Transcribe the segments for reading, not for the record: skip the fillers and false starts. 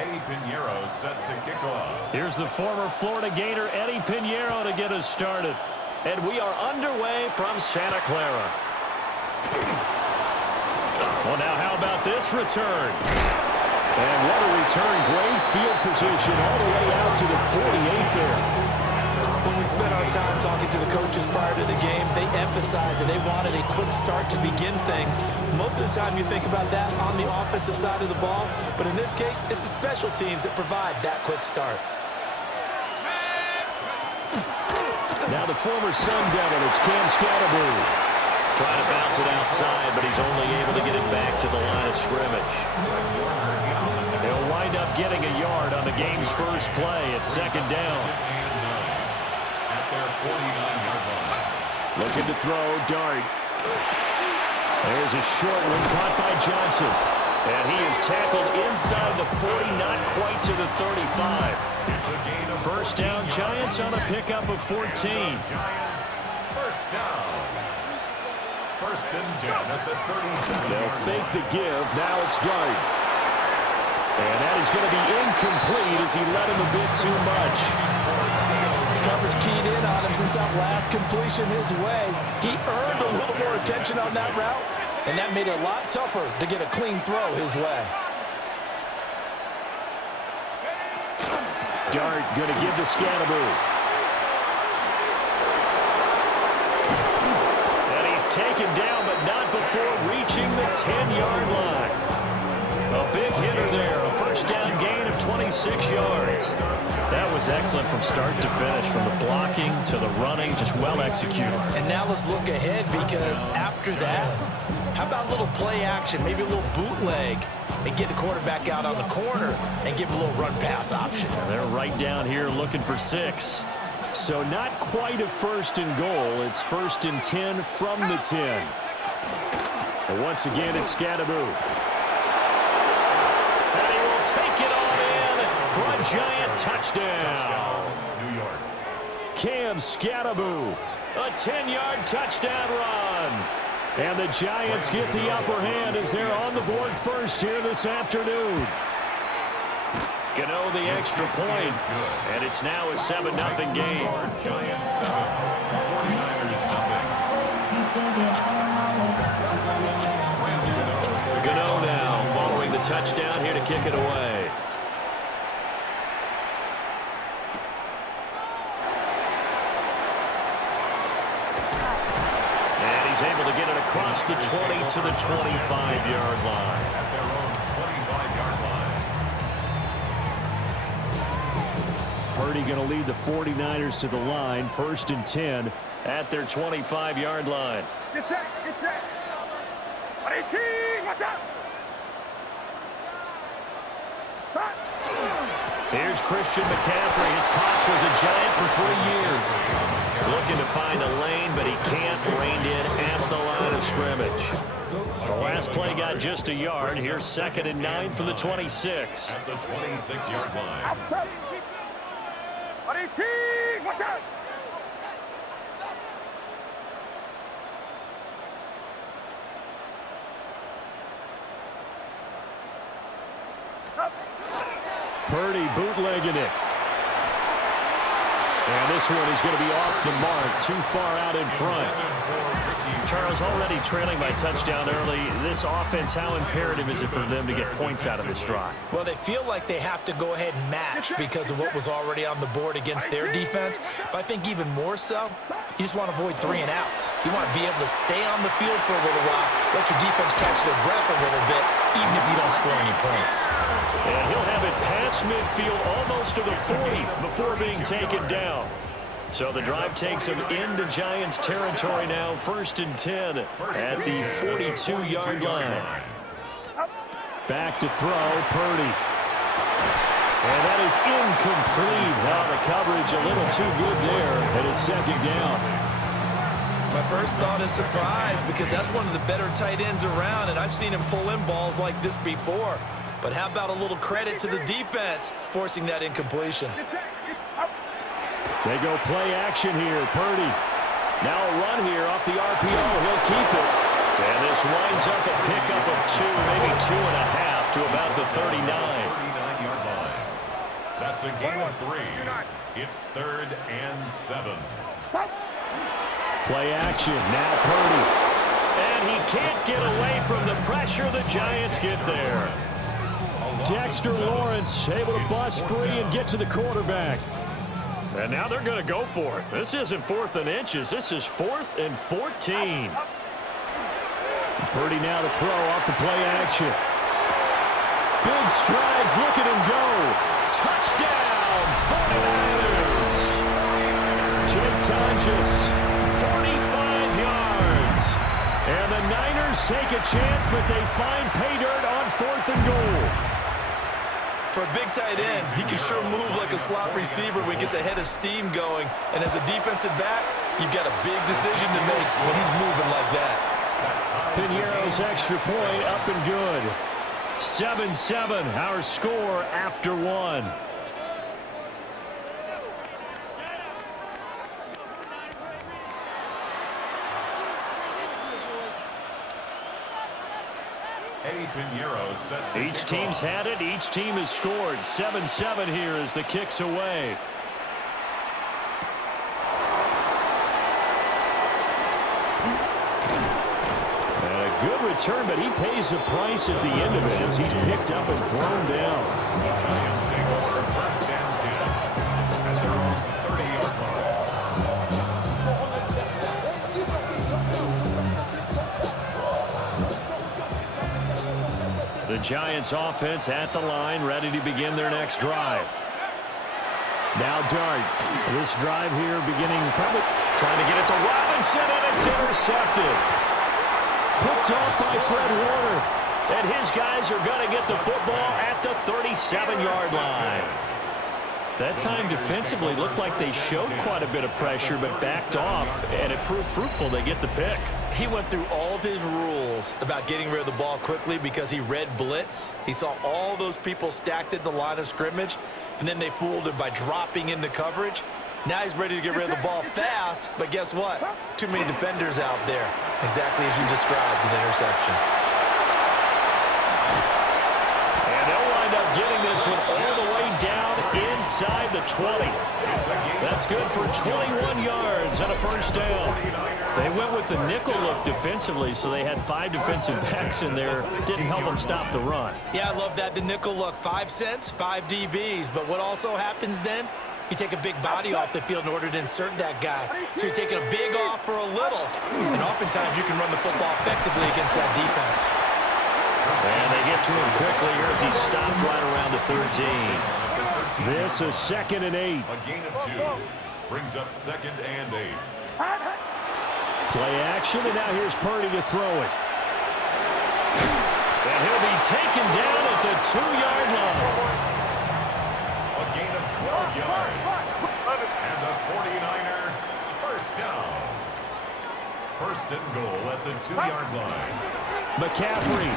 Eddie Pinheiro set to kick off. Here's the former Florida Gator Eddie Pinheiro to get us started. And we are underway from Santa Clara. Well, now how about this return? And what a return. Great field position all the way out to the 48 there. When we spent our time talking to the coaches prior to the game, they emphasized that they wanted a quick start to begin things. Most of the time you think about that on the offensive side of the ball, but in this case, it's the special teams that provide that quick start. Now the former Sun Devil, it's Cam Scatterboo. Trying to bounce it outside, but he's only able to get it back to the line of scrimmage. He'll wind up getting a yard on the game's first play at second down. Looking to throw, Dart. There's a short one caught by Johnson. And he is tackled inside the 40, not quite to the 35. First down, Giants on a pickup of 14. First down. First and 10 at the 37. They'll fake the give. Now it's Dart. And that is going to be incomplete as he led him a bit too much. Coverage keyed in on him since that last completion his way. He earned a little more attention on that route, and that made it a lot tougher to get a clean throw his way. Dart going to give to Scatterboo. And he's taken down, but not before reaching the 10-yard line. A big hitter there, a first down gain of 26 yards. That was excellent from start to finish, from the blocking to the running, just well executed. And now let's look ahead, because after that, how about a little play action, maybe a little bootleg, and get the quarterback out on the corner and give him a little run-pass option. They're right down here looking for 6. So not quite a first and goal. It's first and 10 from the 10. And once again, it's Scatterboo. And he will take it on in for a Giant touchdown. New York. Cam Scatterboo, a 10-yard touchdown run. And the Giants get the upper hand as they're on the board first here this afternoon. Gano the extra point, and it's now a 7-0 game. Giants 7, 49ers nothing. Gano now following the touchdown here to kick it away. And he's able to get it across the 20 to the 25-yard line. At their own 25-yard line. Purdy going to lead the 49ers to the line, first and 10 at their 25-yard line. Get set, get set. 18, watch out. Here's Christian McCaffrey. His pops was a Giant for 3 years. Looking to find a lane, but he can't. Reined in at the line of scrimmage. The last play got just a yard. Here's second and 9 for the 26. At the 26-yard line. Outside. 18, watch out. Purdy bootlegging it. And this one is going to be off the mark, too far out in front. Charles, already trailing by touchdown early. This offense, how imperative is it for them to get points out of this drive? Well, they feel like they have to go ahead and match because of what was already on the board against their defense. But I think even more so, you just want to avoid 3 and outs. You want to be able to stay on the field for a little while, let your defense catch their breath a little bit, even if you don't score any points. And he'll have it past midfield almost to the 40 before being taken down. So the drive takes him into Giants territory now, first and 10 at the 42-yard line. Back to throw, Purdy. And that is incomplete. Now the coverage a little too good there, and it's second down. My first thought is surprise, because that's one of the better tight ends around, and I've seen him pull in balls like this before. But how about a little credit to the defense forcing that incompletion? They go play action here. Purdy. Now a run here off the RPO. He'll keep it. And this winds up a pickup of 2, maybe 2.5 to about the 39. That's a gain of 3. It's 3rd and 7. Play action. Now Purdy. And he can't get away from the pressure. The Giants get there. Dexter Lawrence able to bust free and get to the quarterback. And now they're going to go for it. This isn't 4th and inches. This is 4th and 14. Purdy now to throw off the play action. Big strides. Look at him go. Touchdown, 49ers. Jake Tonjes, 45 yards. And the Niners take a chance, but they find pay dirt on 4th and goal. For a big tight end, he can sure move like a slot receiver when he gets a head of steam going. And as a defensive back, you've got a big decision to make when he's moving like that. Piñeiro's extra point up and good. 7-7, our score after 1. Eddie Piñeiro set to Each kick team's off. had it. Each team has scored. 7-7 here as the kick's away. And a good return, but he pays the price at the end of it as he's picked up and thrown down. The Giants take over 1st and 10 at their own 30-yard line. The Giants offense at the line, ready to begin their next drive. Now Dart. This drive here beginning probably trying to get it to Robinson, and it's intercepted. Picked off by Fred Warner. And his guys are going to get the football at the 37-yard line. That time defensively looked like they showed quite a bit of pressure but backed off, and it proved fruitful. They get the pick. He went through all of his rules about getting rid of the ball quickly because he read blitz. He saw all those people stacked at the line of scrimmage, and then they fooled him by dropping into coverage. Now he's ready to get rid of the ball fast, but guess what? Too many defenders out there. Exactly as you described, an interception. And they'll wind up getting this one all the way down inside the 20. That's good for 21 yards and a first down. They went with the nickel look defensively, so they had 5 defensive backs in there. Didn't help them stop the run. Yeah, I love that. The nickel look, 5 cents, 5 DBs. But what also happens then? You take a big body off the field in order to insert that guy. So you're taking a big off for a little. And oftentimes you can run the football effectively against that defense. And they get to him quickly here as he stopped right around the 13. This is 2nd and 8. A gain of 2 brings up 2nd and 8. Play action, and now here's Purdy to throw it. And he'll be taken down at the 2-yard line. A gain of 12 yards. And the 49er first down. 1st and goal at the 2-yard line. McCaffrey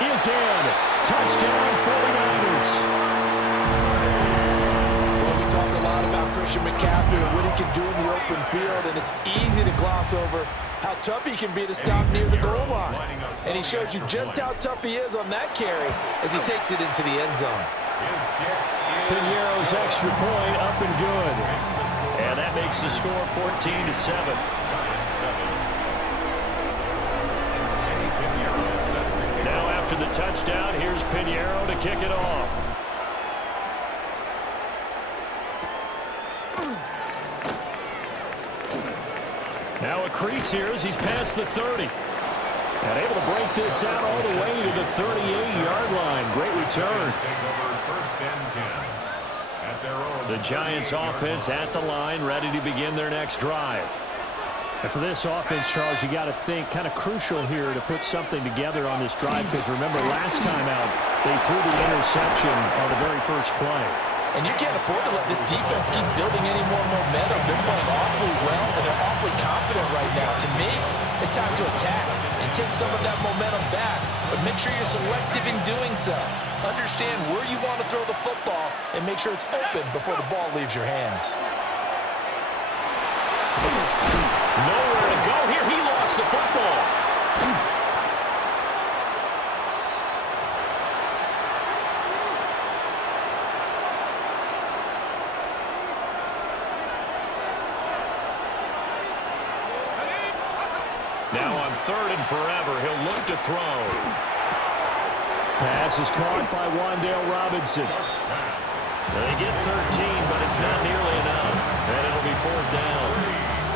is in. Touchdown 49ers. Well, we talk a lot about Christian McCaffrey and what he can do in the open field, and it's easy to gloss over how tough he can be to stop near the goal line. And he shows you just how tough he is on that carry as he takes it into the end zone. His kick is Piñeiro's extra point up and good. makes the score. And that makes the score 14-7. Giants 7. Eddie Piñeiro set to kick Now off. after the touchdown, here's Piñeiro to kick it off. Now a crease here as he's past the 30. And able to break this out all the way to the 38-yard line. Great return. Take over 1st and 10 at their own. The Giants 38-yard offense line. at the line, ready to begin their next drive. And for this offense, Charles, you got to think kind of crucial here to put something together on this drive, because remember last time out, they threw the interception on the very first play. And you can't afford to let this defense keep building any more momentum. They're playing awfully well, and they're awfully confident right now. To me, it's time to attack and take some of that momentum back. But make sure you're selective in doing so. Understand where you want to throw the football and make sure it's open before the ball leaves your hands. Nowhere to go here. He lost the football. forever. He'll look to throw. Pass is caught by Wan'Dale Robinson. They get 13, but it's not nearly enough. And it'll be 4th down.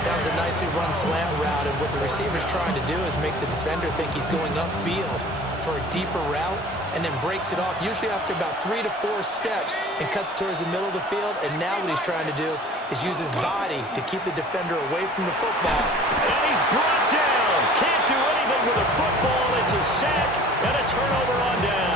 That was a nicely run slant route, and what the receiver's trying to do is make the defender think he's going upfield for a deeper route, and then breaks it off, usually after about 3 to 4 steps, and cuts towards the middle of the field. And now what he's trying to do is use his body to keep the defender away from the football. And he's brought down. Can't do anything with a football. It's a sack and a turnover on down.